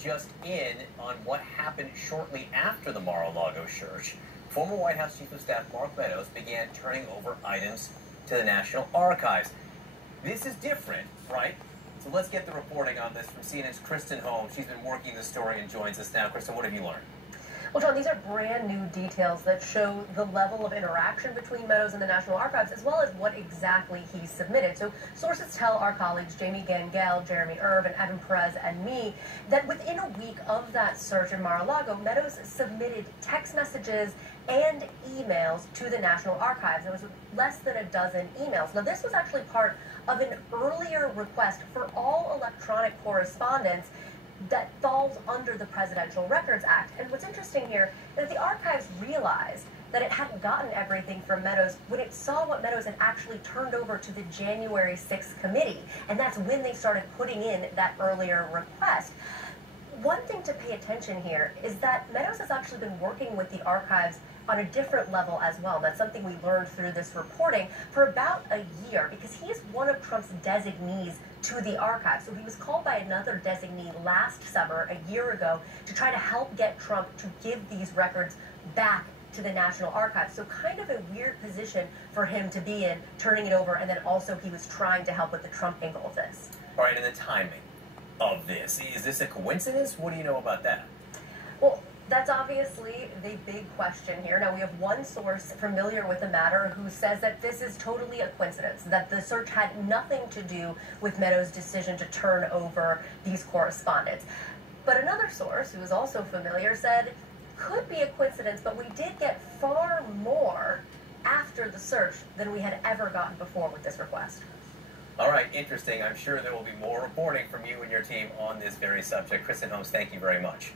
just in on what happened shortly after the Mar-a-Lago search. Former White House Chief of Staff Mark Meadows began turning over items to the National Archives. This is different, right? So let's get the reporting on this from CNN's Kristen Holmes. She's been working the story and joins us now. Kristen, what have you learned? Well, John, these are brand new details that show the level of interaction between Meadows and the National Archives, as well as what exactly he submitted. So sources tell our colleagues Jamie Gangel, Jeremy Erb, and Evan Perez and me that within a week of that search in Mar-a-Lago, Meadows submitted text messages and emails to the National Archives. There was less than a dozen emails. Now, this was actually part of an earlier request for all electronic correspondence that falls under the Presidential Records Act. And what's interesting here is that the archives realized that it hadn't gotten everything from Meadows when it saw what Meadows had actually turned over to the January 6th committee. And that's when they started putting in that earlier request. One thing to pay attention here is that Meadows has actually been working with the archives on a different level as well. And that's something we learned through this reporting for about a year, because he is one of Trump's designees to the archives. So he was called by another designee last summer, a year ago, to try to help get Trump to give these records back to the National Archives. So kind of a weird position for him to be in, turning it over, and then also he was trying to help with the Trump angle of this. All right, and the timing of this. Is this a coincidence? What do you know about that? Well, that's obviously the big question here. Now, we have one source familiar with the matter who says that this is totally a coincidence, that the search had nothing to do with Meadows' decision to turn over these correspondence. But another source, who is also familiar, said could be a coincidence, but we did get far more after the search than we had ever gotten before with this request. All right, interesting. I'm sure there will be more reporting from you and your team on this very subject. Kristen Holmes, thank you very much.